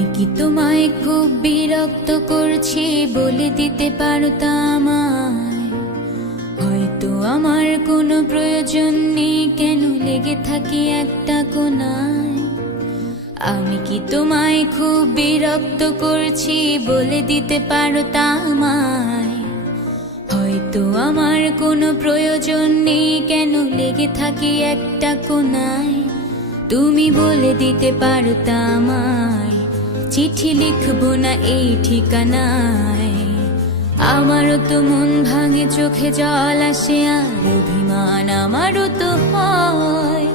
আমি কি তোমায় খুব বিরক্ত করছি বলে দিতে পারতা আমায়? হয়তো আমার কোনো প্রয়োজন নেই, কেন লেগে থাকি একটা কোনায়। আমি কি তোমায় খুব বিরক্ত করছি বলে দিতে পারতা আমায়? হয়তো আমার কোনো প্রয়োজন নেই, কেন লেগে থাকি একটা কোনায়। তুমি বলে দিতে পারতা আমায়, চিঠি লিখবো না এই ঠিকানায়। আমারও তো মন ভাঙে, চোখে জল আসে, আর অভিমান আমারও তো হয়,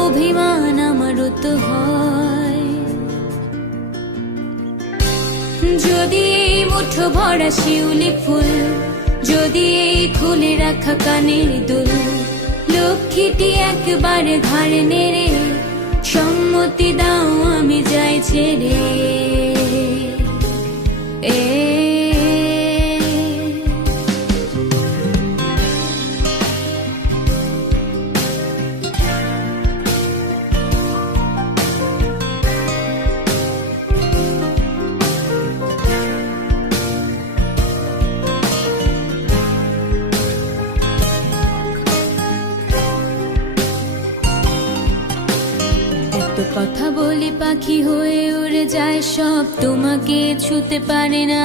অভিমান আমারও তো হয়। যদি এই মুঠো ভরা শিউলি ফুল, যদি এই খুলে রাখা কানের দুল, লক্ষ্মীটি একবারে ঘাড়ে নেড়ে সম্মতি দাও আমি যাই ছেড়ে। কথা বলি পাখি হয়ে উড়ে যায় সব, তোমাকে ছুতে পারে না।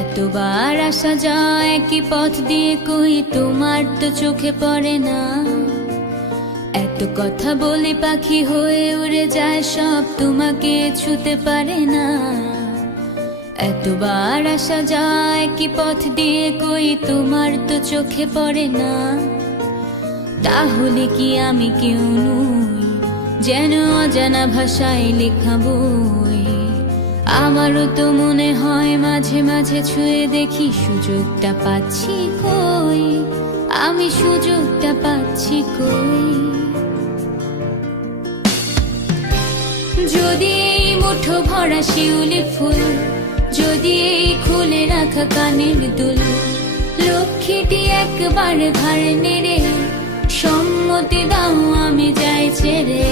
এতবার আসা যায় একই পথ দিয়ে, কই তোমার তো চোখে পড়ে না। এত কথা বলি পাখি হয়ে উড়ে যায় সব, তোমাকে ছুতে পারে না। এতবার আসা যায় একই পথ দিয়ে, কই তোমার তো চোখে পড়ে না। তাহলে কি আমি কেউ নই, যেন অজানা ভাষায় লেখা বই? আমারও তো মনে হয় মাঝে মাঝে ছুঁয়ে দেখি, সুযোগটা পাচ্ছি কই, আমি সুযোগটা পাচ্ছি কই। যদি এই মুঠো ভরা শিউলি ফুল, যদি এই খুলে রাখা কানের দুল, লক্ষ্মীটি একবার ঘাড় নেড়ে সম্মতি দাও আমি যাই ছেড়ে।